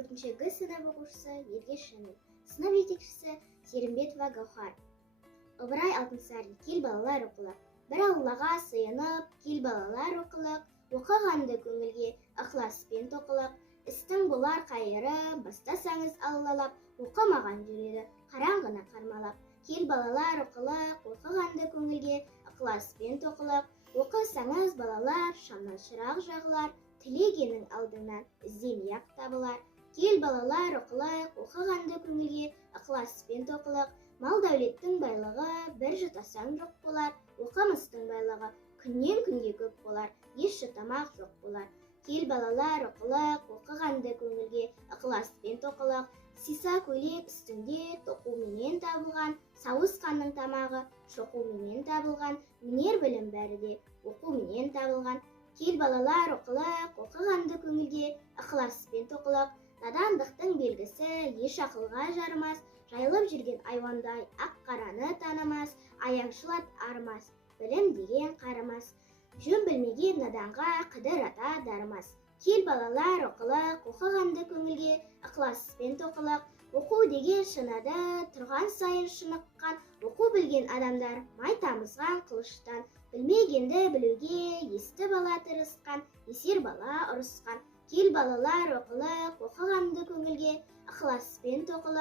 4 Г сынып оқушысы Ергешімін. Сынып жетекшісі Серімбетова Гаухар. Ыбырай Алтынсарин, кел балалар оқылық. Бір Аллаға сыйынып, кел балалар оқылық. Оқығанды көңілге ықласпен тоқылық. Істің болар қайыры, бастасаңыз аллалап, оқымаған жүреді қараңғыны қармалап. Кел балалар оқылық, оқығанды көңілге ықласпен тоқылық. Оқысаңыз балалар, шамнан шырақ жағылар, тілегенің алдынан іздемей-ақ табылар. Кел балалар оқылық, оқығанды көңілге ықласпен тоқылық. Мал дәулеттің байлығы бір жұтасаң жоқ болар, оқымыстың байлығы күннен күнге көп болар, еш жұтамақ жоқ болар. Кел балалар оқылық, оқығанды көңілге ықласпен тоқылық. Сиса көйлек үстінде тоқуменен табылған, сауысқанның тамағы шоқуменен табылған, мінер білім бәрі де оқуменен табылған. Кел балалар оқылық, оқығанды көңілге ықласпен тоқылық. Надандықтың белгісі еш ақылға жарымас, жайылып жүрген айуандай ақ қараны танымас, аяңшыл ат арымас, білім деген қарымас. Жөн білмеген наданға қыдыр ата дарымас. Кел балалар оқылық, оқығанды көңілге ықласпен тоқылық. Оқу деген шынады, тұрған сайын шыныққан, оқу білген адамдар май тамызған қылыштан. Білмегенді білуге есті бала тырысқан, есер бала ұрысқан. Кел балалар оқылық, оқығанды көңілге ықласпен тоқылық.